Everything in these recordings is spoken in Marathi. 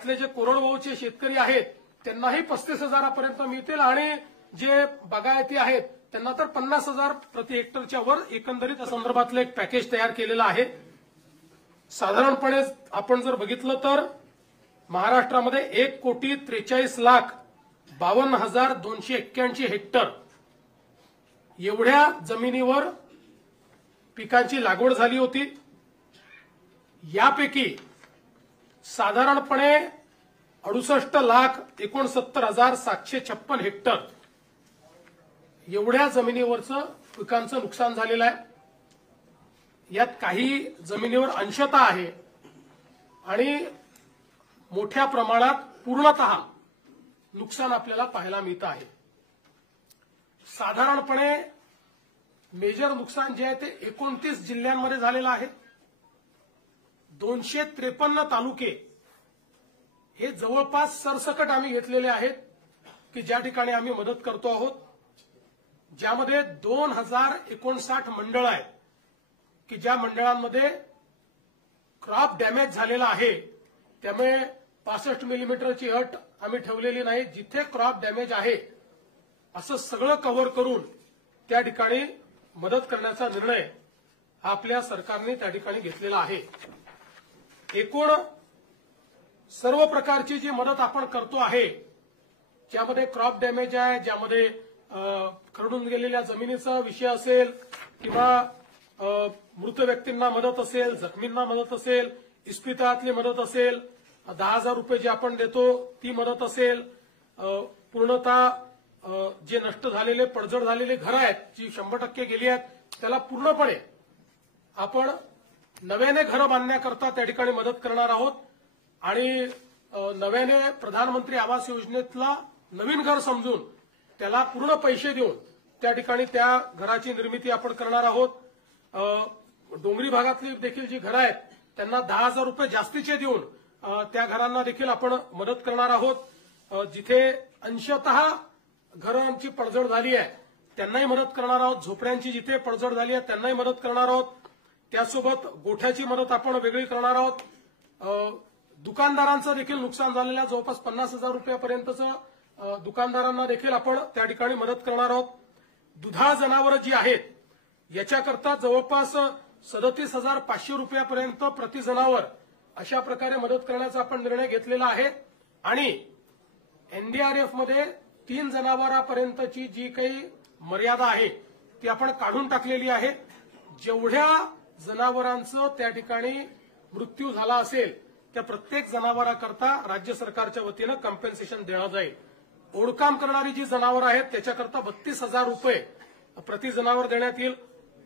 त्यातले जे कोरडवाहूचे शेतकरी आहेत त्यांनाही 35,000 पर्यंत मिळतील आणि जे बागायती आहेत त्यांना तर 50,000 प्रति हेक्टरच्या वर एकंदरीत संदर्भातलं एक पॅकेज तयार केलेलं आहे। साधारणपणे आपण जर बघितलं तर महाराष्ट्रामध्ये 1,43,52,281 हेक्टर एवढ्या जमिनीवर पिकांची लागवड झाली होती। यापैकी साधारणपणे 68,69,756 हेक्टर एवढ्या जमिनीवरचं पिकांचं नुकसान झालेलं आहे। यात काही जमिनीवर अंशतः आहे आणि मोठ्या प्रमाणात पूर्णतः नुकसान आपल्याला पाहायला मिळतं आहे। साधारणपणे मेजर नुकसान जे आहे ते 29 जिल्ह्यांमध्ये झालेलं आहे। 253 तालुके हे जवळपास सरसकट आम्ही घेतलेले आहेत की ज्या ठिकाणी आम्ही मदत करतो आहोत, ज्यामध्ये 2059 मंडळ आहेत की ज्या मंडळांमध्ये क्रॉप डॅमेज झालेला आहे। त्यामुळे 65 मिलीमीटरची अट आम्ही ठेवलेली नाही, जिथे क्रॉप डॅमेज आहे असं सगळं कव्हर करून त्या ठिकाणी मदत करण्याचा निर्णय आपल्या सरकारने त्या ठिकाणी घेतलेला आहे। एकूण सर्व प्रकारची जी मदत आपण करतो आहे, ज्यामध्ये क्रॉप डॅमेज आहे, ज्यामध्ये खरडून गेलेल्या जमिनीचा विषय असेल किंवा मृत व्यक्तींना मदत असेल, जखमींना मदत असेल, इस्पितळातली मदत असेल, 10,000 रुपये जे आपण देतो ती मदत असेल, पूर्णतः जे नष्ट झालेले पडझड झालेले घरं आहेत जी 100% गेली आहेत त्याला पूर्णपणे आपण नव्याने घरं बांधण्याकरता त्या ठिकाणी मदत करणार आहोत आणि नव्याने प्रधानमंत्री आवास योजनेतला नवीन घर समजून त्याला पूर्ण पैसे देऊन त्या ठिकाणी त्या घराची निर्मिती आपण करणार आहोत। डोंगरी भागातली देखील जी घरं आहेत त्यांना 10,000 रुपये जास्तीचे देऊन त्या घरांना देखील आपण मदत करणार आहोत। जिथे अंशतः घरांची पडझड झाली आहे त्यांनाही मदत करणार आहोत, झोपड्यांची जिथे पडझड झाली आहे त्यांनाही मदत करणार आहोत, त्यासोबत गोठ्याची मदत आपण वेगळी करणार आहोत। दुकानदारांचं देखील नुकसान झालेलं जवळपास 50,000 रुपयापर्यंतचं दुकानदारांना देखील आपण त्या ठिकाणी मदत करणार आहोत। दुधाळ जनावरं जी आहेत याच्याकरता जवळपास 37,500 रुपयापर्यंत प्रति जनावर अशा प्रकारे मदत करण्याचा आपण निर्णय घेतलेला आहे आणि एनडीआरएफ मध्ये 3 जनावरांपर्यंतची जी काही मर्यादा आहे ती आपण काढून टाकलेली आहे। जेवढ्या जनावरांचं त्या ठिकाणी मृत्यू झाला असेल त्या प्रत्येक जनावराकरता राज्य सरकारच्या वतीनं कॉम्पेन्सेशन देण्यात जाईल। ओढकाम करणारी जी जनावरं आहेत त्याच्याकरता 32,000 रुपये प्रति जनावर देण्यात येईल।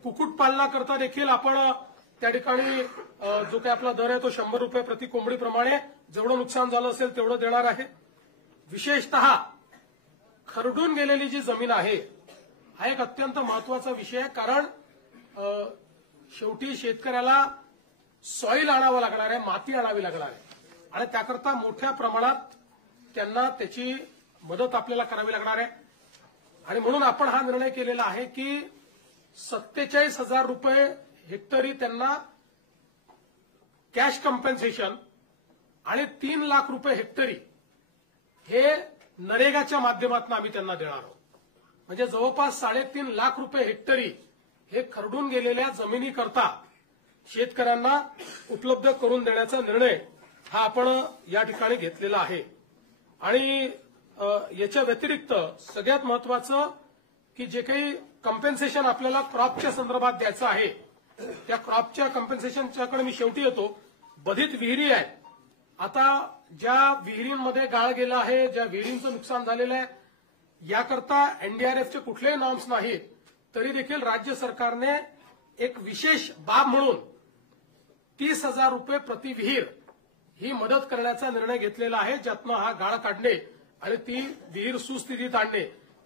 कुक्कुटपालनाकरता देखील आपण त्या ठिकाणी जो काही आपला दर आहे तो 100 रुपये प्रति कोंबडीप्रमाणे जेवढं नुकसान झालं असेल तेवढं देणार आहे। विशेषतः खरडून गेलेली जी जमीन आहे हा एक अत्यंत महत्वाचा विषय आहे, कारण शेवटी शेतकऱ्याला सॉईल आणावं लागणार आहे, माती आणावी लागणार आहे आणि त्याकरता मोठ्या प्रमाणात त्यांना त्याची मदत आपल्याला करावी लागणार आहे आणि म्हणून आपण हा निर्णय केलेला आहे की 47,000 रुपये हेक्टरी त्यांना कॅश कॉम्पेन्सेशन आणि 3 लाख रुपये हेक्टरी हे नरेगाच्या माध्यमातून आम्ही त्यांना देणार आहोत। म्हणजे जवळपास 3.5 लाख रुपये हेक्टरी हे खरडून गेलेल्या जमिनीकरता शेतकऱ्यांना उपलब्ध करून देण्याचा निर्णय हा आपण या ठिकाणी घेतलेला आहे। आणि याच्या व्यतिरिक्त सगळ्यात महत्वाचं की जे काही कॉम्पेन्सेशन आपल्याला क्रॉपच्या संदर्भात द्यायचं आहे त्या क्रॉपच्या कॉम्पेन्सेशनच्याकडे मी शेवटी येतो। बाधित विहिरी आहेत, आता ज्या विहिरींमध्ये गाळ गेला आहे, ज्या विहिरींचं नुकसान झालेलं आहे याकरता एनडीआरएफचे कुठलेही नॉर्म्स नाहीत, तरी देखील राज्य सरकारने एक विशेष बाब म्हणून 30,000 रुपये प्रति विहीर ही मदत करण्याचा निर्णय घेतलेला आहे, ज्यातनं हा गाळ काढणे आणि ती विहीर सुस्थितीत आणणे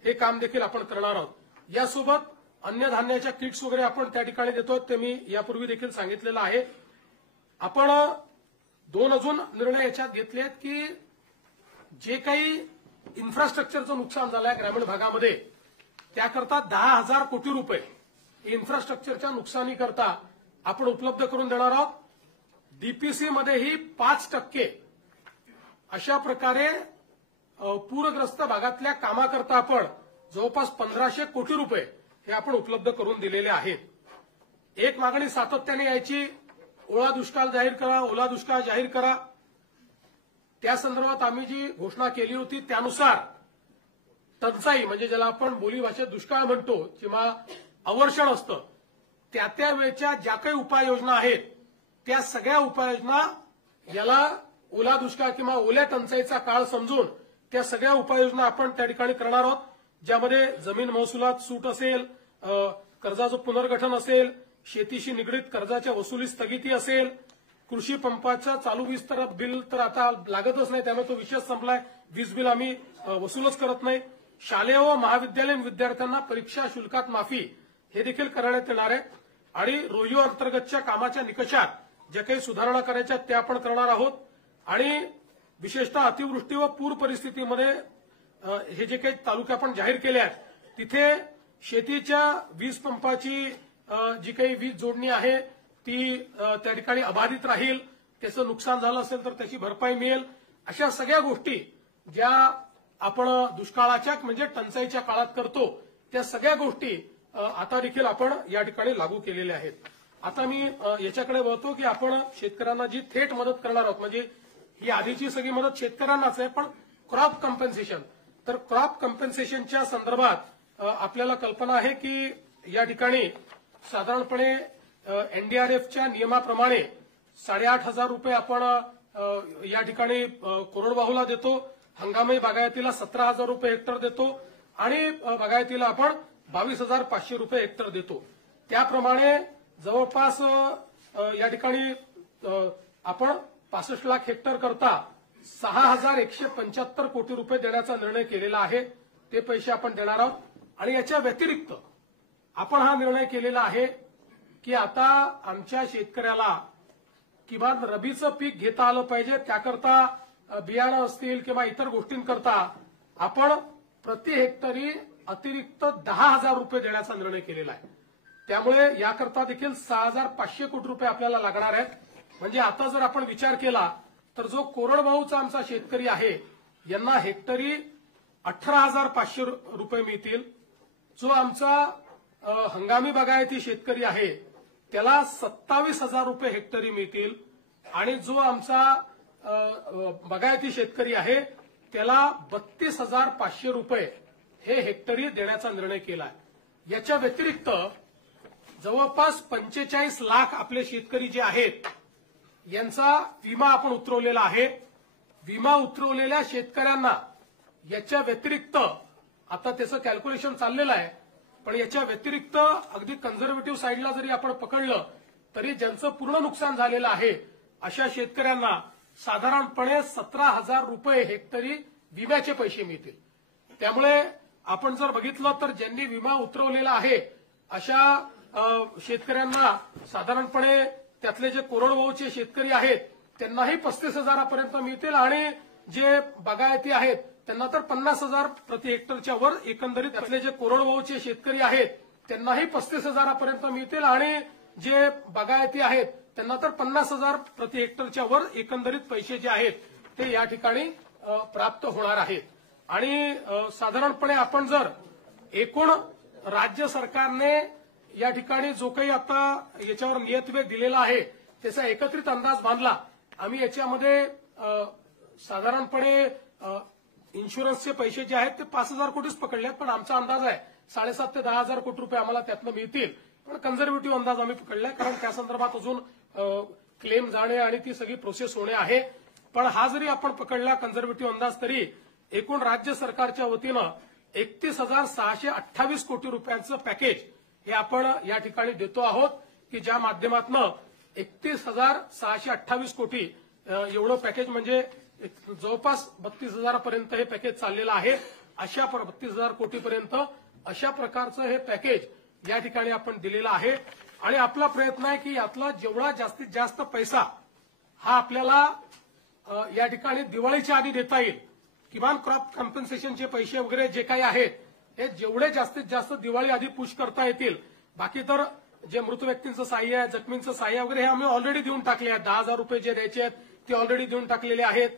हे काम देखील आपण करणार आहोत। यासोबत अन्नधान्याच्या किट्स वगैरे आपण त्या ठिकाणी देतो, ते मी यापूर्वी देखील सांगितलेलं आहे। आपण 2 अजून निर्णय याच्यात घेतले आहेत की जे काही इन्फ्रास्ट्रक्चरचं नुकसान झालंय ग्रामीण भागामध्ये त्याकरता 10,000 कोटी रुपये इन्फ्रास्ट्रक्चरच्या नुकसानीकरता आपण उपलब्ध करून देणार आहोत। डीपीसी मध्येही 5% अशा प्रकारे पूरग्रस्त भागातल्या कामाकरता आपण जवळपास 1500 कोटी रुपये हे आपण उपलब्ध करून दिलेले आहेत. एक मागणी सातत्याने यायची, ओला दुष्काळ जाहीर करा, ओला दुष्काळ जाहीर करा. त्या संदर्भात आम्ही जी घोषणा केली होती त्यानुसार टंचाई म्हणजे ज्याला आपण बोलीभाषेत दुष्काळ म्हणतो किंवा अवर्षण असतं, त्या वेळच्या ज्या काही उपाययोजना आहेत त्या सगळ्या उपाययोजना याला ओला दुष्काळ किंवा ओल्या टंचाईचा काळ समजून त्या सगळ्या उपाययोजना आपण त्या ठिकाणी करणार आहोत, ज्यामध्ये जमीन महसुलात सूट असेल, कर्जाचं पुनर्गठन असेल, शेतीशी निगडीत कर्जाच्या वसुली स्थगिती असेल, कृषी पंपाच्या चालू वीज बिल तर आता लागतच नाही, त्यामुळे तो विषय संपलाय. वीज बिल आम्ही वसूलच करत नाही. शालेय व महाविद्यालयीन विद्यार्थ्यांना परीक्षा शुल्कात माफी हे देखील करण्यात येणार आहे. आणि रोयो अंतर्गतच्या कामाच्या निकषात ज्या काही सुधारणा करायच्या त्या आपण करणार आहोत. आणि विशेषतः अतिवृष्टी व पूर परिस्थितीमध्ये हे जे काही तालुके आपण जाहीर केले आहेत तिथे शेतीच्या वीज पंपाची जी काही वीज जोडणी आहे ती त्या ठिकाणी अबाधित राहील, त्याचं नुकसान झालं असेल तर त्याची भरपाई मिळेल. अशा सगळ्या गोष्टी ज्या आपण दुष्काळाच्या म्हणजे टंचाईच्या काळात करतो त्या सगळ्या गोष्टी आता देखील आपण या ठिकाणी लागू केलेल्या आहेत. आता मी याच्याकडे वळतो की आपण शेतकऱ्यांना जी थेट मदत करणार आहोत, म्हणजे ही आधीची सगळी मदत शेतकऱ्यांनाच आहे, पण क्रॉप कम्पेन्सेशन. तर क्रॉप कम्पेन्सेशनच्या संदर्भात आपल्याला कल्पना आहे की या ठिकाणी साधारणपणे एनडीआरएफच्या नियमाप्रमाणे 8,500 रुपये आपण या ठिकाणी कोरडवाहूला देतो, हंगामी बागायतीला 17,000 रुपये हेक्टर देतो आणि बागायतीला आपण 22,500 रुपये हेक्टर देतो. त्याप्रमाणे जवळपास या ठिकाणी आपण 65 लाख हेक्टर करता 6,175 कोटी रुपये देण्याचा निर्णय केलेला आहे. ते पैसे आपण देणार आहोत. आणि याच्या व्यतिरिक्त आपण हा निर्णय केलेला आहे की आता आमच्या शेतकऱ्याला किमान रबीचं पीक घेता आलं पाहिजे, त्याकरता बियाणं असतील किंवा इतर गोष्टींकरता आपण प्रति हेक्टरी अतिरिक्त 10,000 रुपये देण्याचा निर्णय केलेला आहे. त्यामुळे याकरता देखील 6,500 कोटी रुपये आपल्याला लागणार आहेत. म्हणजे आता जर आपण विचार केला तर जो कोरडवाहूचा आमचा शेतकरी आहे यांना हेक्टरी 18,500 रुपये मिळतील. जो आमचा हंगामी बागायती शेतकरी आहे त्याला 27,000 रुपये हेक्टरी मिळतील. आणि जो आमचा बागायती शेतकरी आहे त्याला 32,500 रुपये हे हेक्टरी देण्याचा निर्णय केला आहे. याच्या व्यतिरिक्त जवळपास 45 लाख आपले शेतकरी जे आहेत यांचा विमा आपण उतरवलेला आहे. विमा उतरवलेल्या शेतकऱ्यांना याच्या व्यतिरिक्त आता त्याचं कॅल्क्युलेशन चाललेलं आहे, पण याच्या व्यतिरिक्त अगदी कन्झर्वेटिव्ह साईडला जरी आपण पकडलं तरी ज्यांचं पूर्ण नुकसान झालेलं आहे अशा शेतकऱ्यांना साधारणपणे 17,000 रुपये हेक्टरी विम्याचे पैसे मिळतील. त्यामुळे आपण जर बघितलं तर ज्यांनी विमा उतरवलेला आहे अशा शेतकऱ्यांना साधारणपणे त्यातले जे कोरडवाहूचे शेतकरी आहेत त्यांनाही 35,000 पर्यंत मिळतील. आणि जे बागायती आहेत त्यांना तर 50,000 प्रति हेक्टरच्या वर एकंदरीत त्यातले जे कोरडवाहूचे शेतकरी आहेत त्यांनाही 35,000 पर्यंत मिळतील. आणि जे बागायती आहेत त्यांना तर 50,000 प्रति हेक्टरच्या वर एकंदरीत पैसे जे आहेत ते या ठिकाणी प्राप्त होणार आहेत. आणि साधारणपणे आपण जर एकूण राज्य सरकारने या ठिकाणी जो काही आता याच्यावर नियतवेग दिलेला आहे त्याचा एकत्रित अंदाज बांधला. आम्ही याच्यामध्ये साधारणपणे इन्शुरन्सचे पैसे जे आहेत ते 5,000 कोटीच पकडलेत, पण आमचा अंदाज आहे 7,500 ते 10,000 कोटी रुपये आम्हाला त्यातनं मिळतील. पण कन्झर्वेटिव्ह अंदाज आम्ही पकडलाय, कारण त्या संदर्भात अजून क्लेम जाणे आणि ती सगळी प्रोसेस होणे आहे. पण हा जरी आपण पकडला कन्झर्वेटिव्ह अंदाज तरी एकूण राज्य सरकारच्या वतीनं 31,628 कोटी रुपयांचं पॅकेज हे आपण या ठिकाणी देतो आहोत, की ज्या माध्यमातून 31,628 कोटी एवढं पॅकेज म्हणजे जवळपास 32,000 पर्यंत हे पॅकेज चाललेलं आहे. अशा 32,000 कोटीपर्यंत अशा प्रकारचं हे पॅकेज या ठिकाणी आपण दिलेलं आहे. आणि आपला प्रयत्न आहे की यातला जेवढा जास्तीत जास्त पैसा हा आपल्याला या ठिकाणी दिवाळीच्या आधी देता येईल. किमान क्रॉप कॉम्पेन्सेशनचे पैसे वगैरे जे काही आहेत हे जेवढे जास्तीत जास्त दिवाळी आधी पुश करता येतील. बाकी तर जे मृत व्यक्तींचं सहाय्य आहे, जखमींचं सहाय्य वगैरे हे आम्ही ऑलरेडी देऊन टाकले आहेत. 10,000 रुपये जे द्यायचे आहेत ते ऑलरेडी देऊन टाकलेले आहेत.